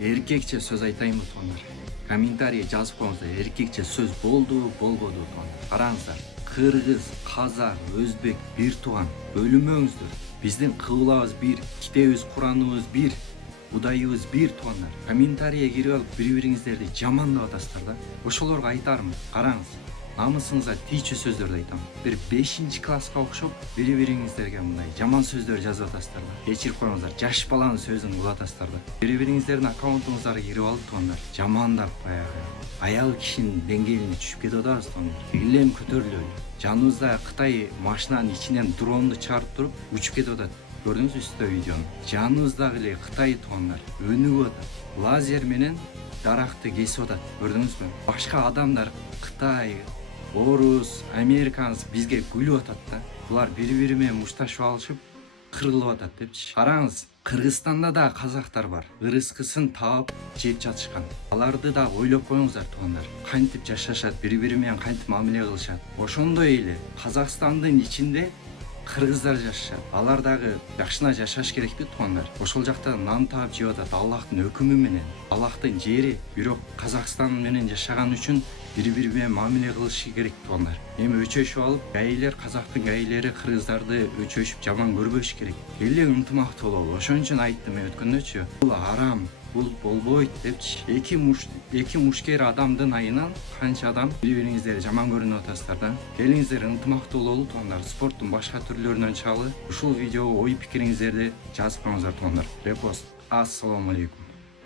эркекче söz айтайын тондар. Комментарий жазып қойыңыздар. Эркекче сөз болды, болбоду тондар. Қараңыздар. Кыргыз, қазақ, өзбек бир туған. Бөлүмөңүздөр. Биздин кыблабыз бир, китебиз, Кураныбыз бир, Кудайыбыз бир тондар. Комментарийге кирип алып бири-бириңиздерди жамандап атасыздар да. Ошолорго айтарым, караңыз. Намысыңызга тийчү сөздөрдү айтам. Бир 5 класска окшоп бири-бириңиздерге мындай жаман сөздөр жазып атасыздар да. Кечирип коюңуздар, жаш баланын сөзүн угуп атасыздар да. Бири-бириңиздердин аккаунтуңуздарга кирип алып тондар жамандап баягы аял кишинин деңгээлине түшүп кетип атабыз тондар. Илем көтөрүлөлү. Жаныбызда Кытай машинанын ичинен дронду чыгарып туруп учуп кетип атат. Көрдүңүзбү үстө видеону? Жаныбыздагы эле Кытай тондар өнүгүп атат. Лазер менен даракты кесип атат. Көрдүңүзбү? Башка адамдар Кытай, орус, американец бизге күлүп атат да. Булар бири-бири менен мушташып алышып кырылып атат депчи. Караңыз, Кыргызстанда да казактар бар. Ырыскысын таап жеп жатышкан. Аларды да ойлоп коюңуздар туугандар. Кантип жашашат, бири-бири менен кантип мамиле кылышат. Ошондой эле Казакстандын ичинде кыргыздар жашашат. Алар дагы жакшына жашаш керекпи туугандар? Ошол жакта нан таап жеп атат Аллахтын өкүмү менен. Аллахтын жери, бирок Казакстан менен жашаган үчүн бири-бири менен мамиле кылышы керек туугандар. Эми өчөшүп алып, гаилер, казактын гаилери кыргыздарды өчөшүп жаман көрбөш керек. Эле ынтымактуу бололу. Ошон үчүн айттым мен өткөндөчү. Бул арам, бул болбойт депчи. Эки мушкер адамдын айынан канча адам бири-бириңиздерди жаман көрүнүп атасыздар да. Келиңиздер ынтымактуу бололу туугандар. Спорттун башка түрлөрүнөн чыгалы. Ушул видеого ой пикириңиздерди жазып коюңуздар туугандар. Репост. Ассаламу алейкум.